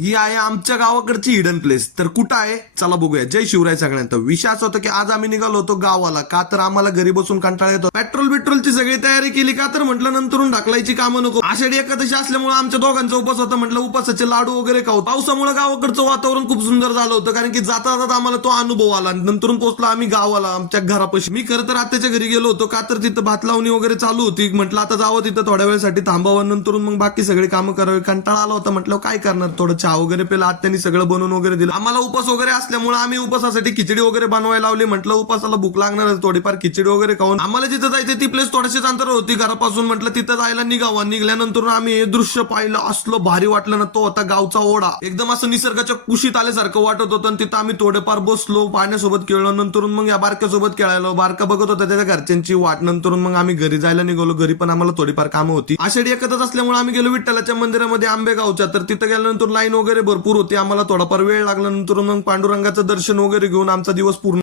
ही आहे आमच्या गावाकडची हिडन प्लेस. तर कुठं आहे चला बघूया. जय शिवराय सगळ्यांना. विषय असा होता की आज आम्ही निघालो होतो गावाला. का तर आम्हाला घरी बसून कंटाळा येतो. पेट्रोलची सगळी तयारी केली. का तर म्हटलं नंतरून ढकलायची कामं नको. आषाढी एकादशी असल्यामुळे आमच्या दोघांचा उपास होता. म्हटलं उपासाचे लाडू वगैरे खाऊ. पावसामुळे गावाकडचं वातावरण खूप सुंदर झालं होतं. कारण की जाता जाता आम्हाला तो अनुभव आला. नंतरून पोहोचलो आम्ही गावाला आमच्या घरापाशी. मी खरं तर आत्याच्या घरी गेलो होतो. का तर तिथं भात लावणी वगैरे चालू होती. म्हटलं आता जावं तिथं थोड्या वेळसाठी थांबावं. नंतरून मग बाकी सगळे कामं करावे. कंटाळा आला होता. म्हटलं काय करणार, थोडं चहा वगैरे पेला. त्यांनी सगळं बनवून वगैरे दिलं. आम्हाला उपास वगैरे असल्यामुळे आम्ही उपासासाठी खिचडी वगैरे बनवायला लावली. म्हटलं उपासाला भूक लागणार थोडीफार खिचडी वगैरे खाऊन. आम्हाला जिथं जायचं ती प्लेस थोडीशीच अंतर होती घरापासून. म्हटलं तिथं जायला निघावं. निघाल्यानंतर आम्ही हे दृश्य पाहिलं. असलं भारी वाटलं ना. तो होता गावचा ओढा. एकदम असं निसर्गाच्या कुशीत आल्यासारखं वाटत होतं. आणि तिथं आम्ही थोडेफार बसलो, पाण्यासोबत खेळलो. नंतर मग या बारक्यासोबत खेळायला. बारका बघत होता त्याच्या घरच्यांची वाट. नंतर मग आम्ही घरी जायला निघालो. घरी पण आम्हाला थोडीफार कामं होती. आषाढी एकादश असल्यामुळे आम्ही गेलो विठ्ठलाच्या मंदिरामध्ये आंबेगावच्या. तर तिथं गेल्यानंतर लाईन वगैरे भरपूर होती. आम्हाला थोडाफार वेळ लागला. नंतर मग पांडुरंगाचं दर्शन वगैरे घेऊन आमचा दिवस पूर्ण